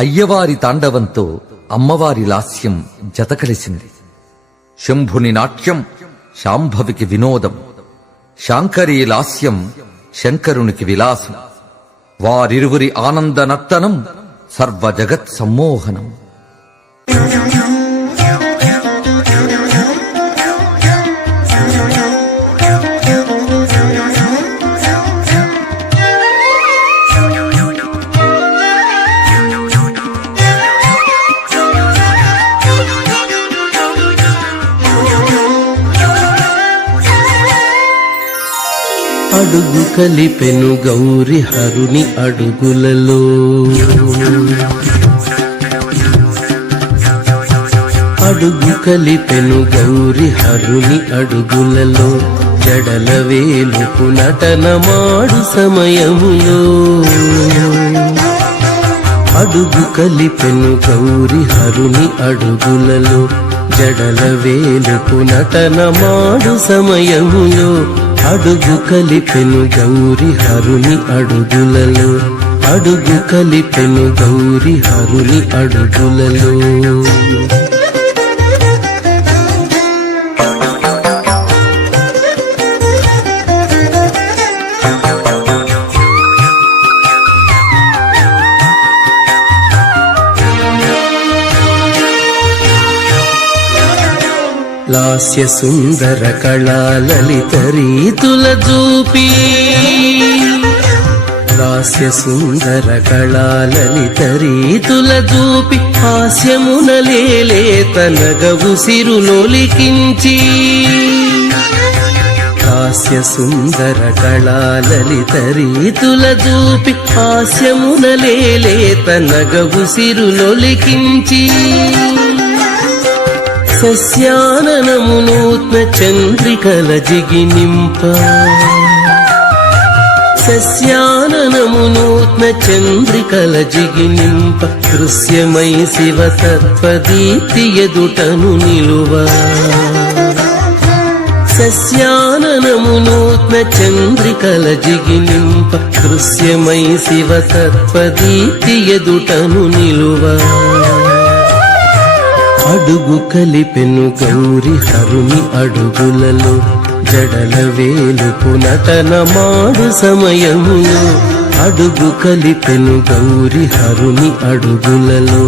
అయ్యవారి తాండవంతో అమ్మవారి లాస్యం జతకలిసింది. శంభుని నాట్యం శాంభవికి వినోదం, శాంకరీ లాస్యం శంకరునికి విలాసం. వారిరువురి ఆనంద నర్తనం సర్వ జగత్ సమ్మోహనం. అడుగు కలిపెను గౌరి హరుని అడుగులలో, అడుగు కలిపెను గౌరి హరుని అడుగులలో, జడల వేలుపు నటనమాడు సమయములో. అడుగు కలిపెను గౌరి హరుని అడుగులలో, జడల వేలుపు నటనమాడు సమయములో. అడుగు కలిపెను గౌరి హరుని అడుగులలో, అడుగు కలిపెను గౌరి హరుని అడుగులలో. లాస్య సుందర కళా లలిత రీతుల చూపి, లాస్య సుందర కళా లలిత రీతుల చూపి, హాస్యమున లేలేత నగవు సిరులొలికించి. హాస్య సుందర కళా లలిత రీతుల చూపి, హాస్యమున లేలేత నగవు సిరులొలికించి. సస్యాననమునూత్న చంద్రికల జిగినింప, సస్యాననమునూత్న చంద్రికల జిగినింప, దృశ్యమై శివతత్వదీప్తి ఎదుటను నిలువ. సస్యాననమునూత్న చంద్రికల జిగినింప, దృశ్యమై శివతత్వదీప్తి ఎదుటను నిలువ. అడుగు కలిపెను గౌరి హరుని అడుగులలో, జడల వేలుపు నటనమాడు సమయములో. అడుగు కలిపెను గౌరి హరుని అడుగులలో,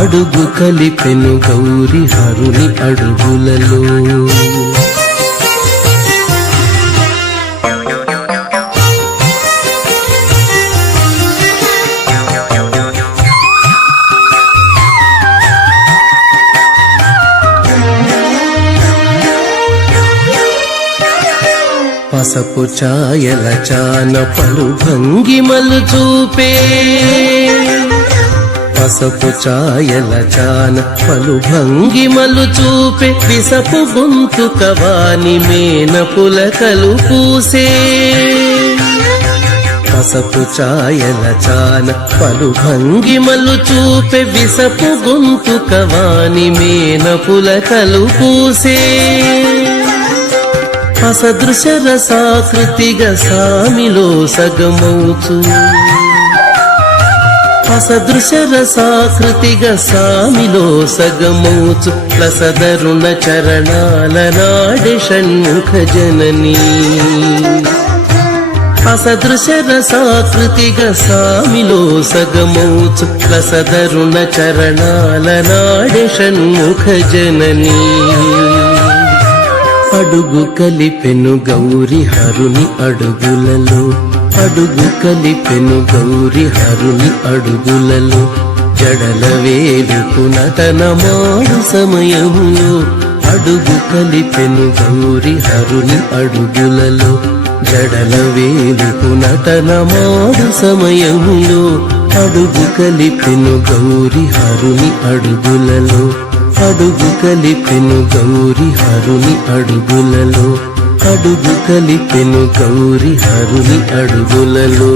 అడుగు కలిపెను గౌరి హరుని అడుగులలో. పసపు ఛాయల చాన పలు భంగిమలు చూపే, పసపు ఛాయల చాన పలు భంగిమలు చూపే, విసపు గొంతు కవాని మేన పులకలు పూసే. పసపు ఛాయల చాన పలు భంగిమలు చూపే, విసపు గొంతు కవాని మేన పులకలు పూసే. అసదృశ రసాకృతిగా సామిలో సగమౌచు, అసదృశ రసాకృతిగా సామిలో సగమౌచు, లసదరుణ చరణాల నాడే షణ్ముఖ జననీ. అసదృశ రసాకృతిగా సామిలో సగమౌచు, లసదరుణ చరణాల నాడే షణ్ముఖ జననీ. అడుగు కలిపెను గౌరి హరుని అడుగులలో, అడుగు కలిపెను గౌరి హరుని అడుగులలో, జడల వేలుపు నటనమాడు సమయములో. అడుగు కలిపెను గౌరి హరుని అడుగులలో, జడల వేలుపు నటనమాడు సమయములో. అడుగు కలిపెను గౌరి హరుని అడుగులలో, అడుగు కలిపెను గౌరి హరుని అడుగులలో, అడుగు కలిపెను గౌరి హరుని అడుగులలో.